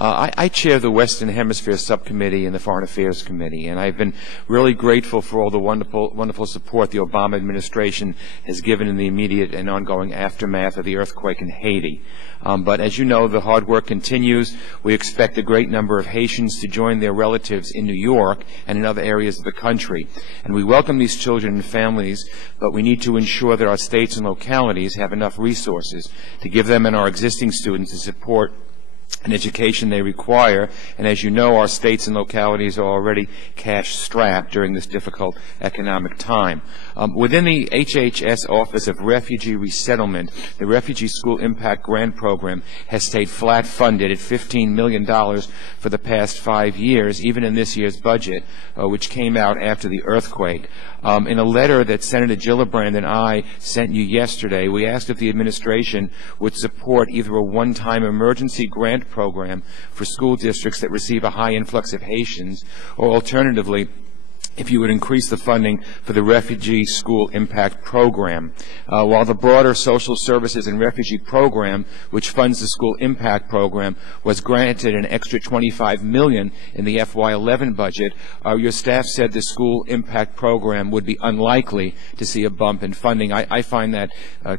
I chair the Western Hemisphere Subcommittee in the Foreign Affairs Committee, and I've been really grateful for all the wonderful support the Obama administration has given in the immediate and ongoing aftermath of the earthquake in Haiti. But as you know, the hard work continues. We expect a great number of Haitians to join their relatives in New York and in other areas of the country. And we welcome these children and families, but we need to ensure that our states and localities have enough resources to give them and our existing students the support and education they require. And as you know, our states and localities are already cash-strapped during this difficult economic time. Within the HHS Office of Refugee Resettlement, the Refugee School Impact Grant Program has stayed flat-funded at $15 million for the past 5 years, even in this year's budget, which came out after the earthquake. In a letter that Senator Gillibrand and I sent you yesterday, we asked if the administration would support either a one-time emergency grant program for school districts that receive a high influx of Haitians, or alternatively, if you would increase the funding for the Refugee School Impact Program. While the broader Social Services and Refugee Program, which funds the School Impact Program, was granted an extra $25 million in the FY11 budget, your staff said the School Impact Program would be unlikely to see a bump in funding. I find that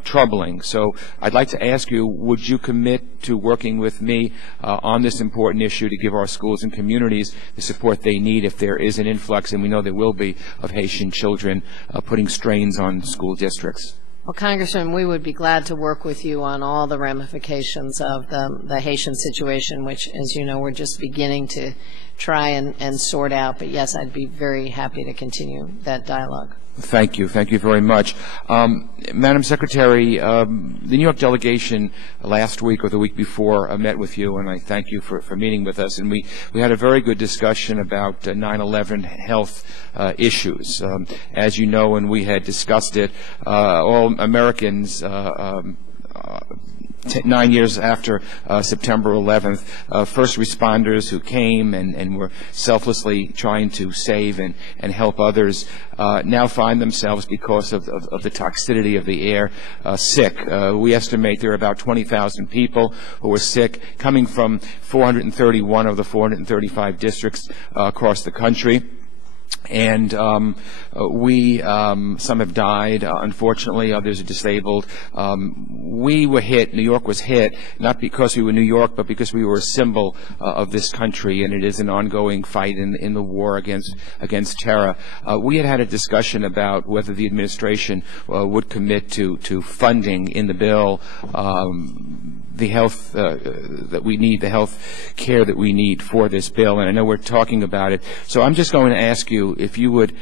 troubling. So I'd like to ask you, would you commit to working with me on this important issue to give our schools and communities the support they need if there is an influx, and we know there will be, of Haitian children putting strains on school districts? Well, Congressman, we would be glad to work with you on all the ramifications of the Haitian situation, which, as you know, we're just beginning to try and sort out. But yes, I'd be very happy to continue that dialogue. Thank you. Thank you very much. Madam Secretary, the New York delegation last week or the week before met with you, and I thank you for meeting with us. And we had a very good discussion about 9/11 health issues. As you know, and we had discussed it, all Americans 9 years after September 11th, first responders who came and were selflessly trying to save and help others now find themselves, because of the toxicity of the air, sick. We estimate there are about 20,000 people who were sick, coming from 431 of the 435 districts across the country. And some have died, unfortunately, others are disabled. We were hit, New York was hit, not because we were New York, but because we were a symbol of this country, and it is an ongoing fight in the war against terror. We had a discussion about whether the administration would commit to funding in the bill the health that we need, the health care that we need for this bill, and I know we're talking about it. So I'm just going to ask you if you would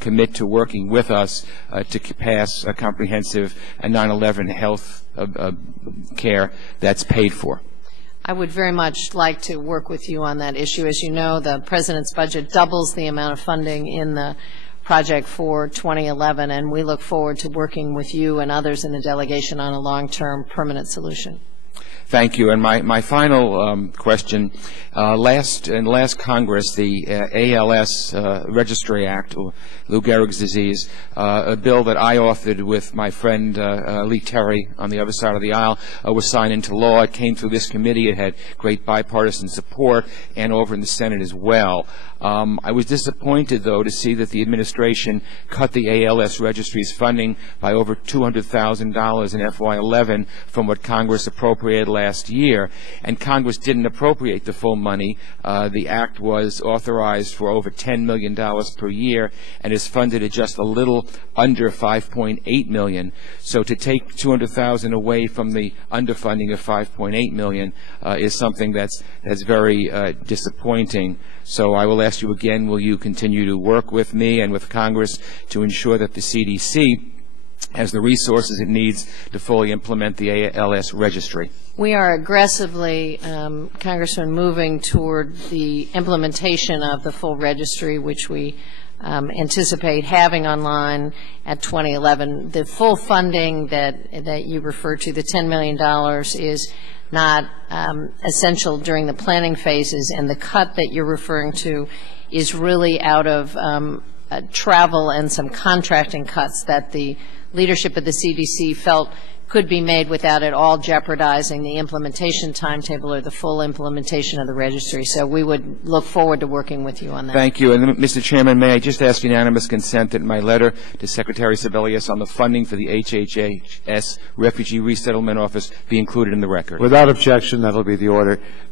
commit to working with us to pass a comprehensive 9/11 health care that's paid for. I would very much like to work with you on that issue. As you know, the President's budget doubles the amount of funding in the project for 2011, and we look forward to working with you and others in the delegation on a long-term permanent solution. Thank you. And my final question, in the last Congress, the ALS Registry Act, or Lou Gehrig's disease, a bill that I authored with my friend Lee Terry on the other side of the aisle, was signed into law. It came through this committee. It had great bipartisan support, and over in the Senate as well. I was disappointed, though, to see that the administration cut the ALS Registry's funding by over $200,000 in FY11 from what Congress appropriated last year, and Congress didn't appropriate the full money. The act was authorized for over $10 million per year and is funded at just a little under $5.8 million. So to take $200,000 away from the underfunding of $5.8 million is something that's very disappointing. So I will ask you again, will you continue to work with me and with Congress to ensure that the CDC has the resources it needs to fully implement the ALS registry? We are aggressively, Congressman, moving toward the implementation of the full registry, which we anticipate having online at 2011. The full funding that you referred to, the $10 million, is not essential during the planning phases, and the cut that you're referring to is really out of travel and some contracting cuts that the leadership of the CDC felt could be made without at all jeopardizing the implementation timetable or the full implementation of the registry. So we would look forward to working with you on that. Thank you. And, Mr. Chairman, may I just ask unanimous consent that my letter to Secretary Sebelius on the funding for the HHS Refugee Resettlement Office be included in the record? Without objection, that will be the order.